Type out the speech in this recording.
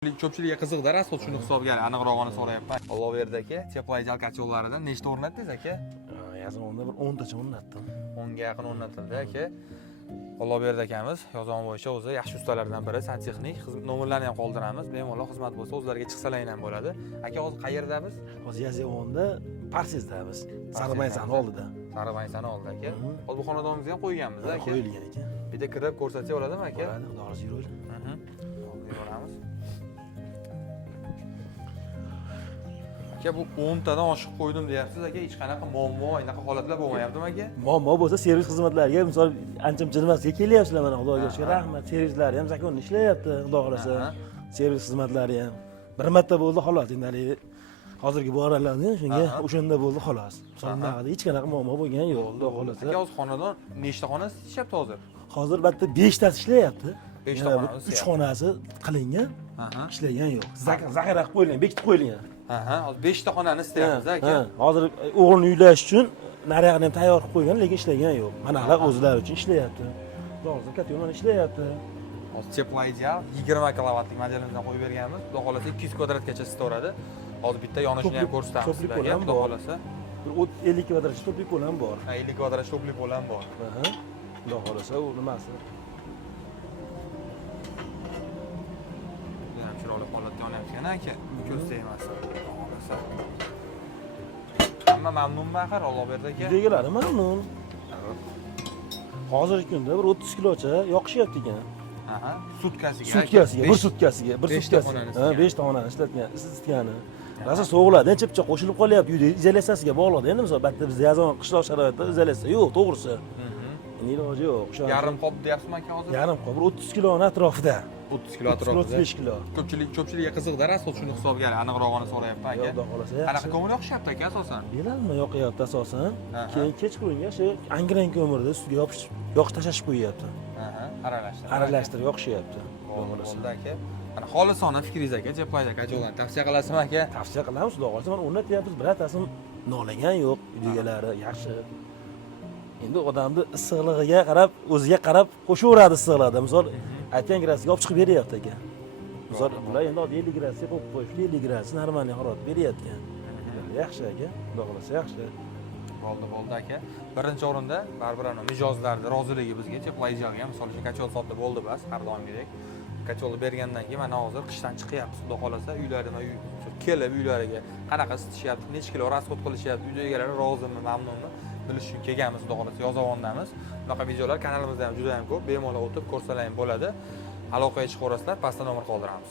Ko'pchilikga qiziqda rasul shuni hisobga aniqrog'ini so'rayapman. Alloh berdi aka, teplay jalqacho'llaridan nechta o'rnatdingiz aka? Yozamonda bir 10 tacha o'rnatdim. 10 ga yaqin o'rnatildi aka. Alloh berdi akamiz, yozomon bo'yicha o'zi yaxshi ustalardan biri, santexnik. Nomerlarini ham qoldiramiz. Bemalol xizmat bo'lsa o'zlariga chiqsalaring ham bo'ladi. Aka, hozir qayerdamiz? Hozir Yozamonda Parsezdamiz. Sarimaysani oldida. Sarimaysani oldida aka. Hozir bu xonadonimizga ham qo'yganmiz aka. Qo'yilgan ekan. Bitta kirib ko'rsatsa bo'ladimi aka? Bo'ladi, xudo xohlasa yuraylik. Yuraveramiz. Aka, bu 10 tadan oshiq qo'ydim deyapsiz aka, hech qanaqa muammo, anaqa holatlar bo'lmayaptimi aka? Muammo bo'lsa servis xizmatlariga, misol ancha-muncha kelyapsizlar mana Xudoga shukr, rahmat. Servislari ham zakonni ishlayapti, Xudo xolasa. Servis xizmatlari ham bir marta bo'ldi xolos. Endi hozirgi boralarni shunga o'shanda bo'ldi xolos. Misol bunaqada hech qanaqa muammo bo'lgan yo'q, Xudo xolasa. Aka, o'z xonadon nechta xonasi ishlayapti hozir? Hozir bitta 5 tasi ishlayapti. 5 ta xonasi. 3 xonasi qilingan, ishlagan yo'q. Zaxira qilib qo'yilgan, bekitib qo'yilgan. Hozir 5 ta xonani istayapmiz aka. Hozir o'g'ilni uylash uchun nariyog'ini ham tayyor qilib qo'ygan, lekin ishlagan yo'q. Manalar o'zlari uchun ishlayapti. Hozir katyonlar ishlayapti. Hozir teplay ideal 20 kilovatlik modelimizdan qo'yib berganmiz. Xudo xolasa 200 kvadratgacha isitaveradi. Hozir bitta yonishini ham ko'rsatamiz sizlarga, Xudo xolasa. Bir 50 kvadratcha to'plik pol ham bor. 50 kvadrat to'plik pol ham bor. Xudo xolasa u nimasi? Ham chiroyli holatda yonyapti aka. Ko'z tegmasin. Xudo xolasa. Hamma mamnunmi axir, Alloh berdi aka? Uydagilar mamnun. Hozirgi kunda bir 30 kilocha yoqishyapti ekan. Sutkasiga. Sutkasiga, bir sutkasiga. 5 ta xonani ishlatgan, isitgani. Rosa sovuqladi, chipcha qo'shilib qolyapti. Uyda izolyatsiyasiga bog'ladi. Endi misol bitta biz yazon qishloq sharoitida izolyatsiya yo'q, to'g'risi. Endi iloji yo'q. Yarim qop deyapsizmi aka hozir? Yarim qop, bir 30 kiloni atrofida. 30 kilo atrofida. 35 kilo. Ko'pchilikga qiziqda rasul shuni hisobga aniqrog'ini so'rayapman aka. Xudo xolasa. Qanaqa ko'mir yoqishyapti aka asosan? Belalmi yoqyapti asosan. Keyin kechqurunga shu angren ko'mirni ustiga yoqish tashlashib qo'yyapti. Aralashtirib yoqishyapti. Bo'ldi aka. Ana xolisona fikringiz aka, Teplay aka-jo'larni tavsiya qilasizmi aka? Tavsiya qilamiz, Xudo xolasa. Mana o'rnatyapmiz, birortasi nolagan yo'q, uydagilar yaxshi. Endi odamni issiqligiga qarab, o'ziga qarab qo'shaveradi issiqlikda. Misol, aytgan grasiga olib chiqib beryapti aka. Misol, bular endi 50 grasiga qo'yib qo'yishdi, 50 grasi normal harorat beryapti. Yaxshi aka, Xudo xolasa yaxshi. Bo'ldi aka. Birinchi o'rinda baribir mijozlarning roziligi bizga Teplay jalga, misol uchun kachol sotdi bo'ldi bas, har doimgidek. Kacholni bergandan keyin mana hozir qishdan chiqyapti, Xudo xolasa, uylarida kelib uylariga qanaqa isitishyapti, necha kilo rasxod qilishyapti, uyda egalari rozimi, mamnunmi bilish uchun kelganmiz, Xudo xolasa, Yozovondamiz. Bunaqa videolar kanalimizda ham juda ham ko'p, bemalol o'tib ko'rsalaring bo'ladi. Aloqaga chiqaverasizlar, pastda nomer qoldiramiz.